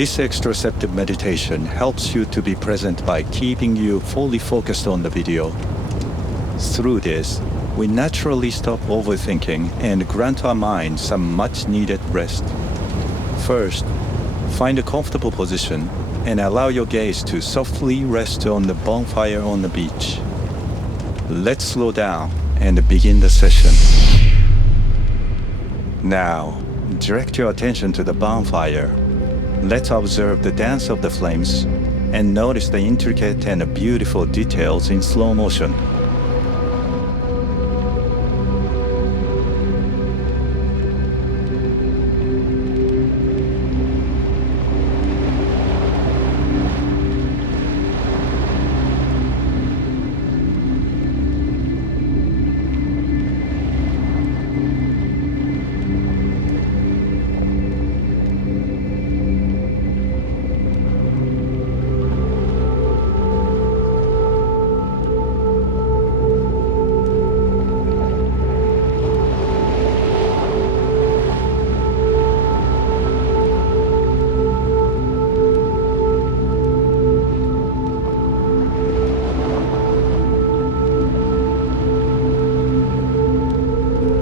This extroceptive meditation helps you to be present by keeping you fully focused on the video. Through this, we naturally stop overthinking and grant our mind some much-needed rest. First, find a comfortable position and allow your gaze to softly rest on the bonfire on the beach. Let's slow down and begin the session. Now, direct your attention to the bonfire. Let's observe the dance of the flames and notice the intricate and beautiful details in slow motion.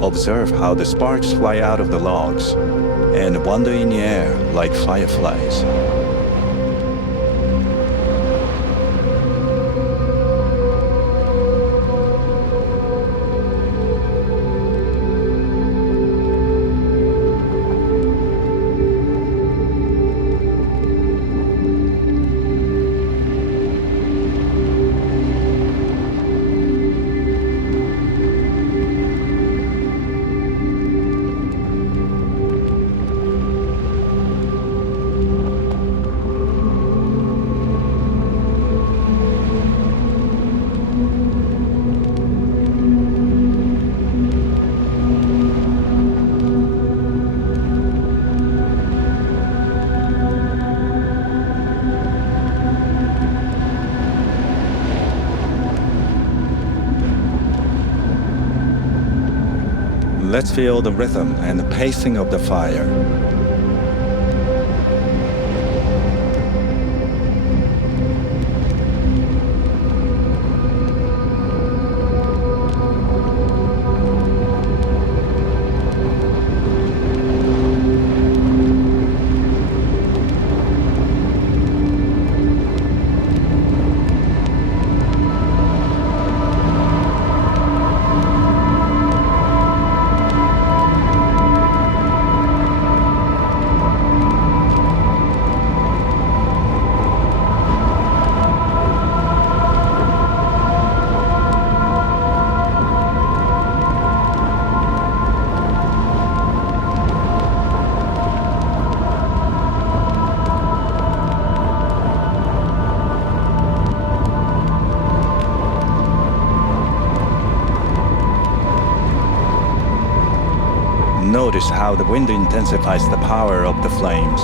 Observe how the sparks fly out of the logs and wander in the air like fireflies. Let's feel the rhythm and the pacing of the fire. Notice how the wind intensifies the power of the flames.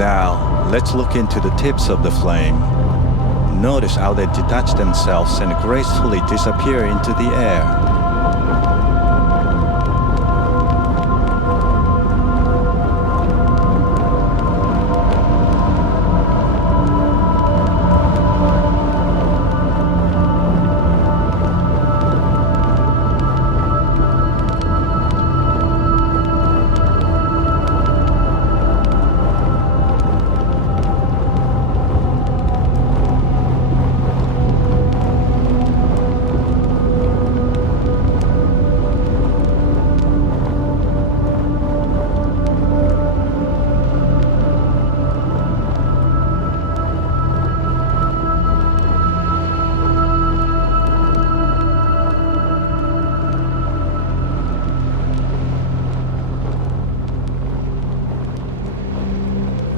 Now, let's look into the tips of the flame. Notice how they detach themselves and gracefully disappear into the air.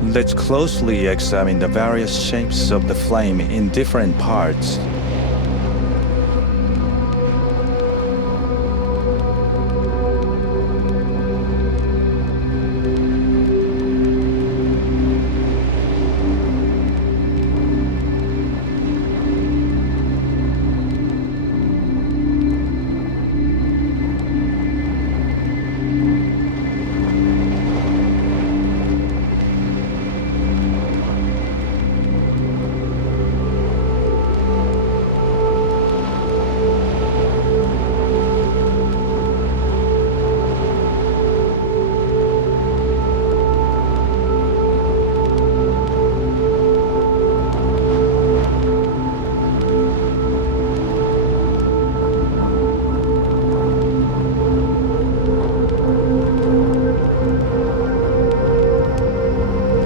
Let's closely examine the various shapes of the flame in different parts.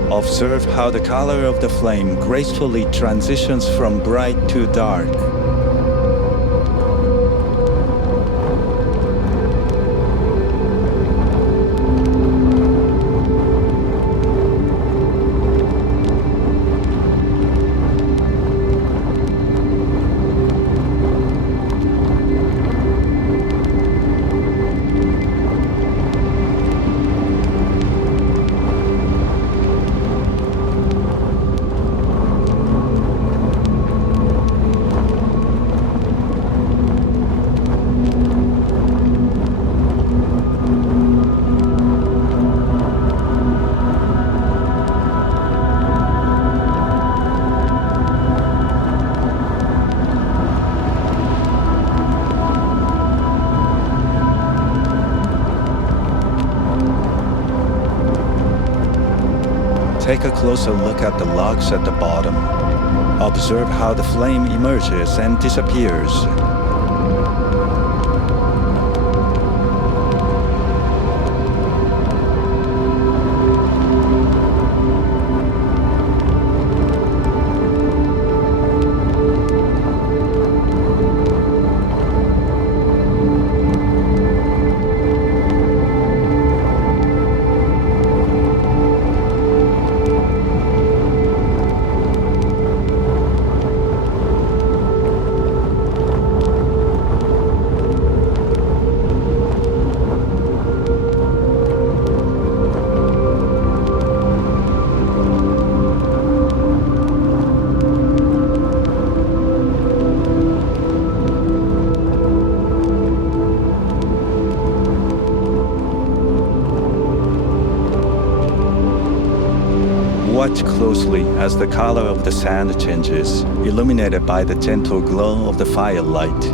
Observe how the color of the flame gracefully transitions from bright to dark. Take a closer look at the logs at the bottom. Observe how the flame emerges and disappears. Watch closely as the color of the sand changes, illuminated by the gentle glow of the firelight.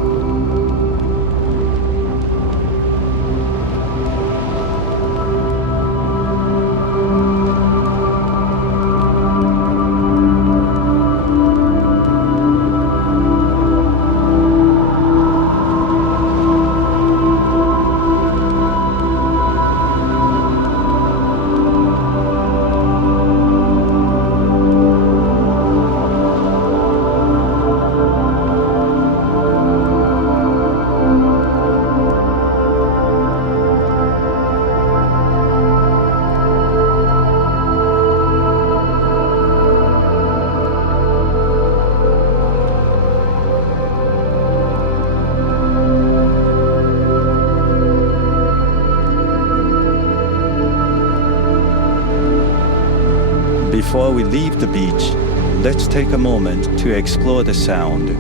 Before we leave the beach, let's take a moment to explore the sound.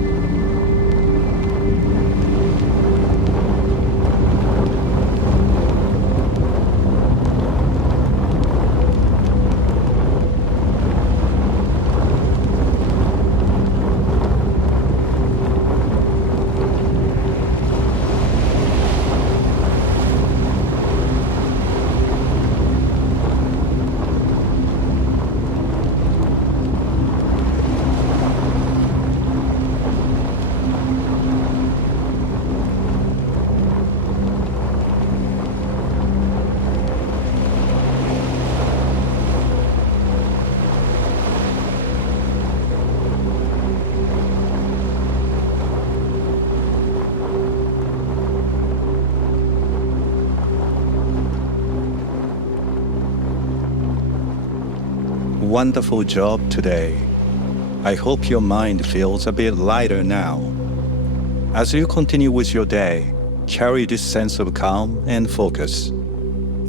Wonderful job today. I hope your mind feels a bit lighter now. As you continue with your day, carry this sense of calm and focus.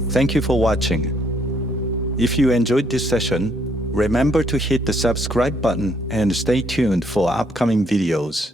Thank you for watching. If you enjoyed this session, remember to hit the subscribe button and stay tuned for upcoming videos.